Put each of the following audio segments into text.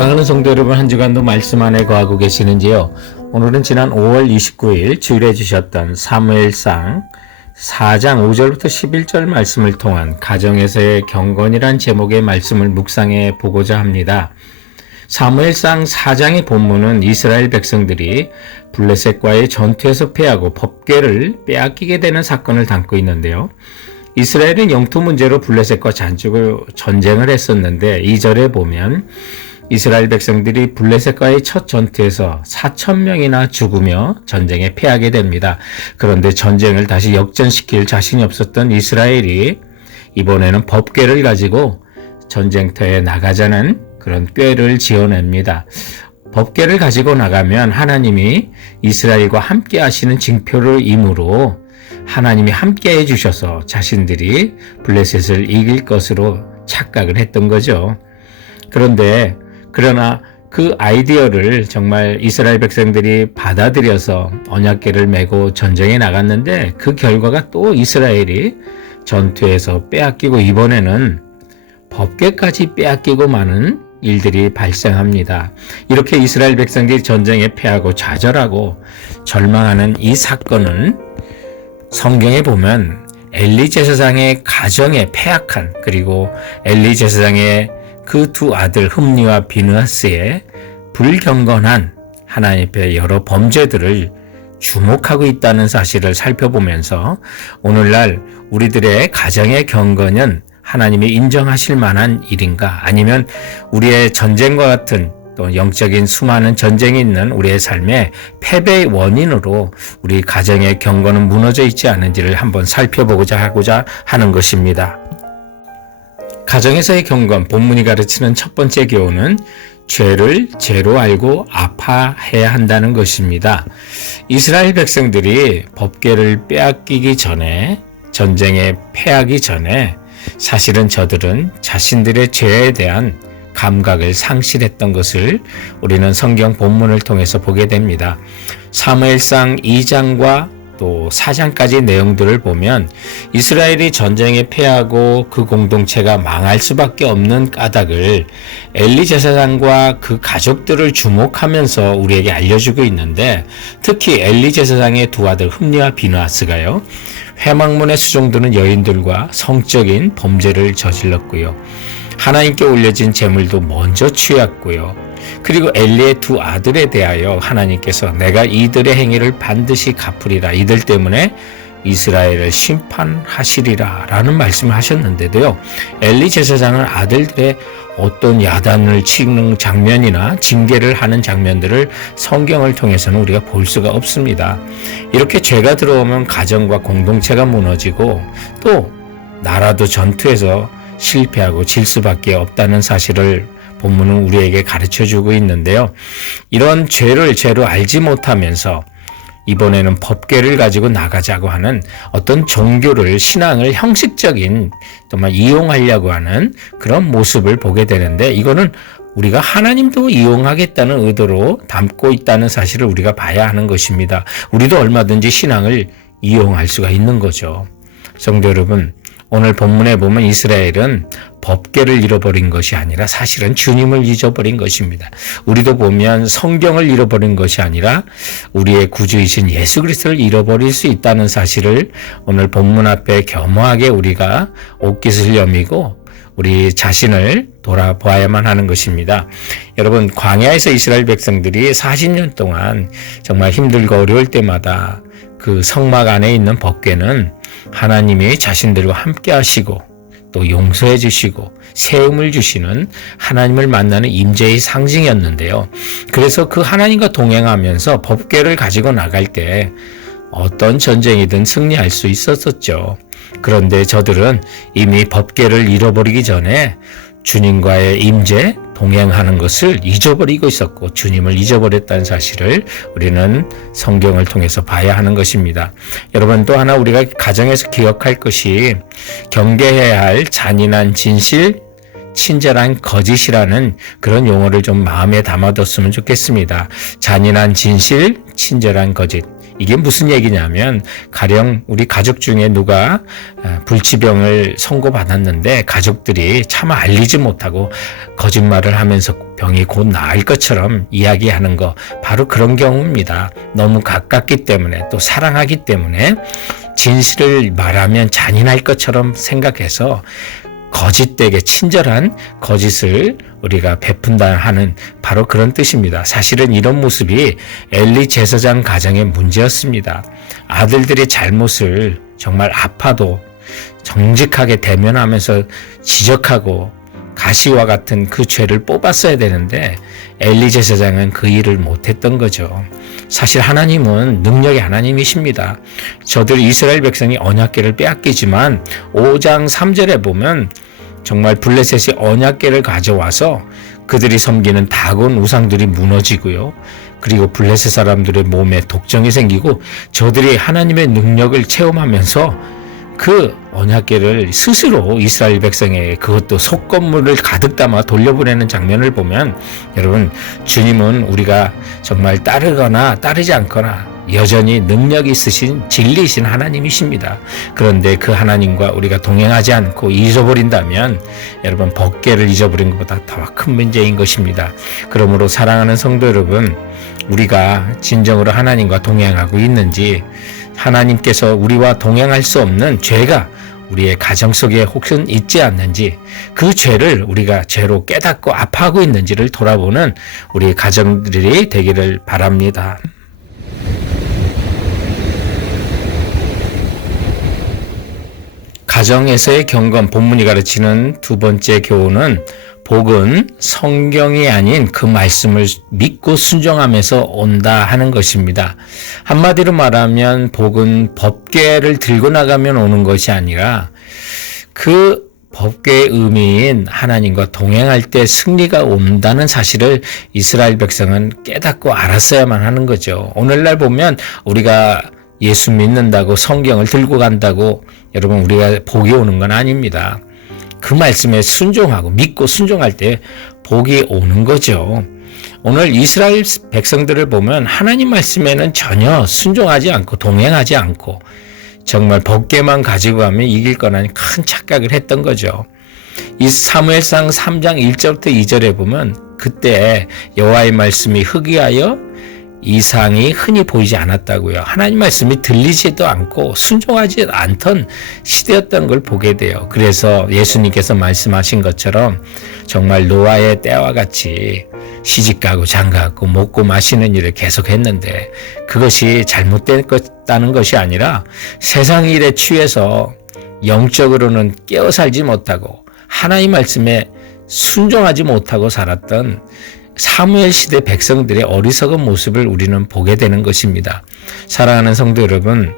사랑하는 성도 여러분, 한 주간도 말씀 안에 거하고 계시는지요? 오늘은 지난 5월 29일 주일에 주셨던 사무엘상 4장 5절부터 11절 말씀을 통한 가정에서의 경건이란 제목의 말씀을 묵상해 보고자 합니다. 사무엘상 4장의 본문은 이스라엘 백성들이 블레셋과의 전투에서 패하고 법궤를 빼앗기게 되는 사건을 담고 있는데요. 이스라엘은 영토 문제로 블레셋과 전쟁을 했었는데 2절에 보면 이스라엘 백성들이 블레셋과의 첫 전투에서 4,000명이나 죽으며 전쟁에 패하게 됩니다. 그런데 전쟁을 다시 역전시킬 자신이 없었던 이스라엘이 이번에는 법궤를 가지고 전쟁터에 나가자는 그런 꾀를 지어냅니다. 법궤를 가지고 나가면 하나님이 이스라엘과 함께 하시는 징표를 이므로 하나님이 함께 해주셔서 자신들이 블레셋을 이길 것으로 착각을 했던 거죠. 그러나 그 아이디어를 정말 이스라엘 백성들이 받아들여서 언약궤를 메고 전쟁에 나갔는데 그 결과가 또 이스라엘이 전투에서 빼앗기고 이번에는 법궤까지 빼앗기고 마는 일들이 발생합니다. 이렇게 이스라엘 백성들이 전쟁에 패하고 좌절하고 절망하는 이 사건은 성경에 보면 엘리 제사장의 가정에 패악한, 그리고 엘리 제사장의 그 두 아들 흠니와 비느하스의 불경건한 하나님 앞에 여러 범죄들을 주목하고 있다는 사실을 살펴보면서 오늘날 우리들의 가정의 경건은 하나님이 인정하실 만한 일인가, 아니면 우리의 전쟁과 같은 또 영적인 수많은 전쟁이 있는 우리의 삶의 패배의 원인으로 우리 가정의 경건은 무너져 있지 않은지를 한번 살펴보고자 하는 것입니다. 가정에서의 경건, 본문이 가르치는 첫 번째 교훈은 죄를 죄로 알고 아파해야 한다는 것입니다. 이스라엘 백성들이 법궤를 빼앗기기 전에, 전쟁에 패하기 전에 사실은 저들은 자신들의 죄에 대한 감각을 상실했던 것을 우리는 성경 본문을 통해서 보게 됩니다. 사무엘상 2장과 또 4장까지 내용들을 보면 이스라엘이 전쟁에 패하고 그 공동체가 망할 수밖에 없는 까닭을 엘리 제사장과 그 가족들을 주목하면서 우리에게 알려주고 있는데, 특히 엘리 제사장의 두 아들 흠니와 비느하스가요, 회막문에 수종드는 여인들과 성적인 범죄를 저질렀고요. 하나님께 올려진 제물도 먼저 취했고요. 그리고 엘리의 두 아들에 대하여 하나님께서 내가 이들의 행위를 반드시 갚으리라, 이들 때문에 이스라엘을 심판하시리라 라는 말씀을 하셨는데도요, 엘리 제사장은 아들들의 어떤 야단을 치는 장면이나 징계를 하는 장면들을 성경을 통해서는 우리가 볼 수가 없습니다. 이렇게 죄가 들어오면 가정과 공동체가 무너지고 또 나라도 전투에서 실패하고 질 수밖에 없다는 사실을 본문은 우리에게 가르쳐주고 있는데요. 이런 죄를 죄로 알지 못하면서 이번에는 법궤를 가지고 나가자고 하는 어떤 종교를, 신앙을 형식적인 정말 이용하려고 하는 그런 모습을 보게 되는데, 이거는 우리가 하나님도 이용하겠다는 의도로 담고 있다는 사실을 우리가 봐야 하는 것입니다. 우리도 얼마든지 신앙을 이용할 수가 있는 거죠. 성도 여러분, 오늘 본문에 보면 이스라엘은 법궤를 잃어버린 것이 아니라 사실은 주님을 잊어버린 것입니다. 우리도 보면 성경을 잃어버린 것이 아니라 우리의 구주이신 예수 그리스도를 잃어버릴 수 있다는 사실을 오늘 본문 앞에 겸허하게 우리가 옷깃을 여미고 우리 자신을 돌아보아야만 하는 것입니다. 여러분, 광야에서 이스라엘 백성들이 40년 동안 정말 힘들고 어려울 때마다 그 성막 안에 있는 법궤는 하나님이 자신들과 함께 하시고 또 용서해 주시고 세움을 주시는 하나님을 만나는 임재의 상징이었는데요. 그래서 그 하나님과 동행하면서 법궤를 가지고 나갈 때 어떤 전쟁이든 승리할 수 있었었죠. 그런데 저들은 이미 법궤를 잃어버리기 전에 주님과의 임재, 동행하는 것을 잊어버리고 있었고 주님을 잊어버렸다는 사실을 우리는 성경을 통해서 봐야 하는 것입니다. 여러분, 또 하나 우리가 가정에서 기억할 것이 경계해야 할 잔인한 진실, 친절한 거짓이라는 그런 용어를 좀 마음에 담아뒀으면 좋겠습니다. 잔인한 진실, 친절한 거짓. 이게 무슨 얘기냐면 가령 우리 가족 중에 누가 불치병을 선고받았는데 가족들이 차마 알리지 못하고 거짓말을 하면서 병이 곧 나을 것처럼 이야기하는 거, 바로 그런 경우입니다. 너무 가깝기 때문에, 또 사랑하기 때문에 진실을 말하면 잔인할 것처럼 생각해서 거짓되게 친절한 거짓을 우리가 베푼다 하는 바로 그런 뜻입니다. 사실은 이런 모습이 엘리 제사장 가정의 문제였습니다. 아들들의 잘못을 정말 아파도 정직하게 대면하면서 지적하고 가시와 같은 그 죄를 뽑았어야 되는데 엘리 제사장은 그 일을 못했던 거죠. 사실 하나님은 능력의 하나님이십니다. 저들 이스라엘 백성이 언약궤를 빼앗기지만 5장 3절에 보면 정말 블레셋이 언약궤를 가져와서 그들이 섬기는 다곤 우상들이 무너지고요. 그리고 블레셋 사람들의 몸에 독정이 생기고 저들이 하나님의 능력을 체험하면서 그 언약궤를 스스로 이스라엘 백성에게, 그것도 속건물을 가득 담아 돌려보내는 장면을 보면 여러분, 주님은 우리가 정말 따르거나 따르지 않거나 여전히 능력이 있으신 진리이신 하나님이십니다. 그런데 그 하나님과 우리가 동행하지 않고 잊어버린다면 여러분, 법궤를 잊어버린 것보다 더 큰 문제인 것입니다. 그러므로 사랑하는 성도 여러분, 우리가 진정으로 하나님과 동행하고 있는지, 하나님께서 우리와 동행할 수 없는 죄가 우리의 가정 속에 혹은 있지 않는지, 그 죄를 우리가 죄로 깨닫고 아파하고 있는지를 돌아보는 우리 가정들이 되기를 바랍니다. 가정에서의 경건, 본문이 가르치는 두 번째 교훈은 복은 성경이 아닌 그 말씀을 믿고 순종하면서 온다 하는 것입니다. 한마디로 말하면 복은 법궤를 들고 나가면 오는 것이 아니라 그 법궤의 의미인 하나님과 동행할 때 승리가 온다는 사실을 이스라엘 백성은 깨닫고 알았어야만 하는 거죠. 오늘날 보면 우리가 예수 믿는다고 성경을 들고 간다고 여러분 우리가 복이 오는 건 아닙니다. 그 말씀에 순종하고 믿고 순종할 때 복이 오는 거죠. 오늘 이스라엘 백성들을 보면 하나님 말씀에는 전혀 순종하지 않고 동행하지 않고 정말 법궤만 가지고 가면 이길 거라는 큰 착각을 했던 거죠. 이 사무엘상 3장 1절부터 2절에 보면 그때 여호와의 말씀이 희귀하여 이상이 흔히 보이지 않았다고요. 하나님 말씀이 들리지도 않고 순종하지 않던 시대였던 걸 보게 돼요. 그래서 예수님께서 말씀하신 것처럼 정말 노아의 때와 같이 시집가고 장가가고 먹고 마시는 일을 계속했는데 그것이 잘못됐다는 것이 아니라 세상 일에 취해서 영적으로는 깨어 살지 못하고 하나님 말씀에 순종하지 못하고 살았던 사무엘 시대 백성들의 어리석은 모습을 우리는 보게 되는 것입니다. 사랑하는 성도 여러분,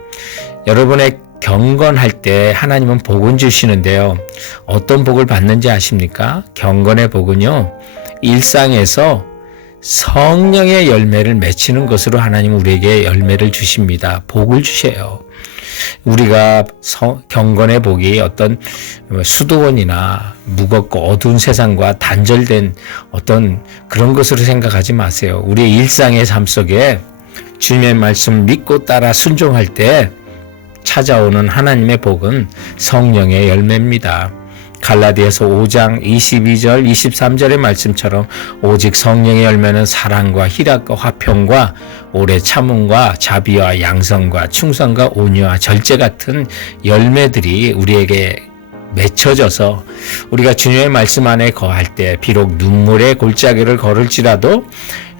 여러분의 경건할 때 하나님은 복은 주시는데요. 어떤 복을 받는지 아십니까? 경건의 복은요, 일상에서 성령의 열매를 맺히는 것으로 하나님은 우리에게 열매를 주십니다. 복을 주셔요. 우리가 경건의 복이 어떤 수도원이나 무겁고 어두운 세상과 단절된 어떤 그런 것으로 생각하지 마세요. 우리의 일상의 삶 속에 주님의 말씀 믿고 따라 순종할 때 찾아오는 하나님의 복은 성령의 열매입니다. 갈라디아서 5장 22절 23절의 말씀처럼 오직 성령의 열매는 사랑과 희락과 화평과 오래 참음과 자비와 양성과 충성과 온유와 절제 같은 열매들이 우리에게 맺혀져서 우리가 주님의 말씀 안에 거할 때 비록 눈물의 골짜기를 걸을지라도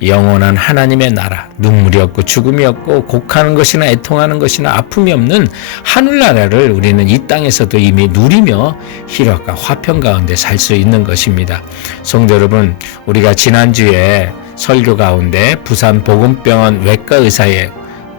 영원한 하나님의 나라, 눈물이 없고 죽음이 없고 곡하는 것이나 애통하는 것이나 아픔이 없는 하늘나라를 우리는 이 땅에서도 이미 누리며 희락과 화평 가운데 살 수 있는 것입니다. 성도 여러분, 우리가 지난주에 설교 가운데 부산 보건병원 외과 의사의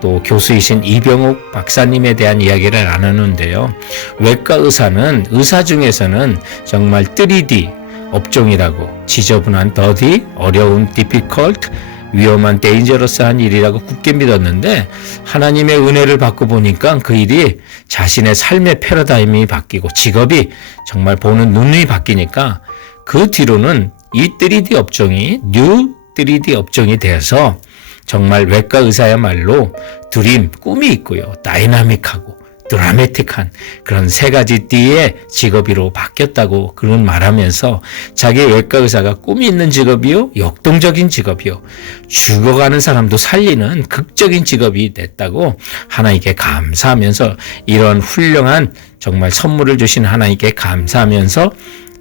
또 교수이신 이병욱 박사님에 대한 이야기를 나누는데요. 외과 의사는 의사 중에서는 정말 3D 업종이라고, 지저분한 더디, 어려운 difficult, 위험한 dangerous한 일이라고 굳게 믿었는데 하나님의 은혜를 받고 보니까 그 일이 자신의 삶의 패러다임이 바뀌고 직업이 정말 보는 눈이 바뀌니까 그 뒤로는 이 3D 업종이 뉴 3D 업종이 되어서 정말 외과 의사야말로 드림, 꿈이 있고요. 다이나믹하고 드라마틱한 그런 세 가지 D의 직업으로 바뀌었다고 그런 말하면서 자기 외과 의사가 꿈이 있는 직업이요, 역동적인 직업이요, 죽어가는 사람도 살리는 극적인 직업이 됐다고 하나님께 감사하면서 이런 훌륭한 정말 선물을 주신 하나님께 감사하면서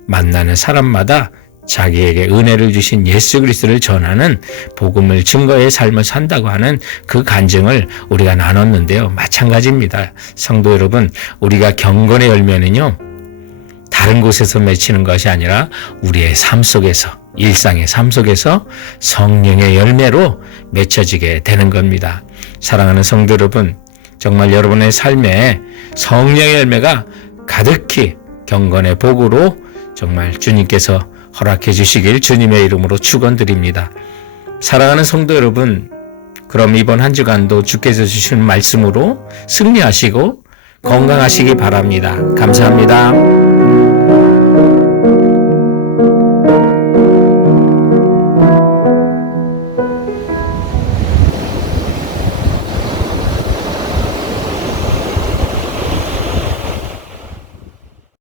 만나는 사람마다 자기에게 은혜를 주신 예수 그리스도를 전하는 복음을 증거의 삶을 산다고 하는 그 간증을 우리가 나눴는데요. 마찬가지입니다. 성도 여러분, 우리가 경건의 열매는요, 다른 곳에서 맺히는 것이 아니라 우리의 삶 속에서, 일상의 삶 속에서 성령의 열매로 맺혀지게 되는 겁니다. 사랑하는 성도 여러분, 정말 여러분의 삶에 성령의 열매가 가득히 경건의 복으로 정말 주님께서 허락해 주시길 주님의 이름으로 축원드립니다. 사랑하는 성도 여러분, 그럼 이번 한 주간도 주께서 주시는 말씀으로 승리하시고 건강하시기 바랍니다. 감사합니다.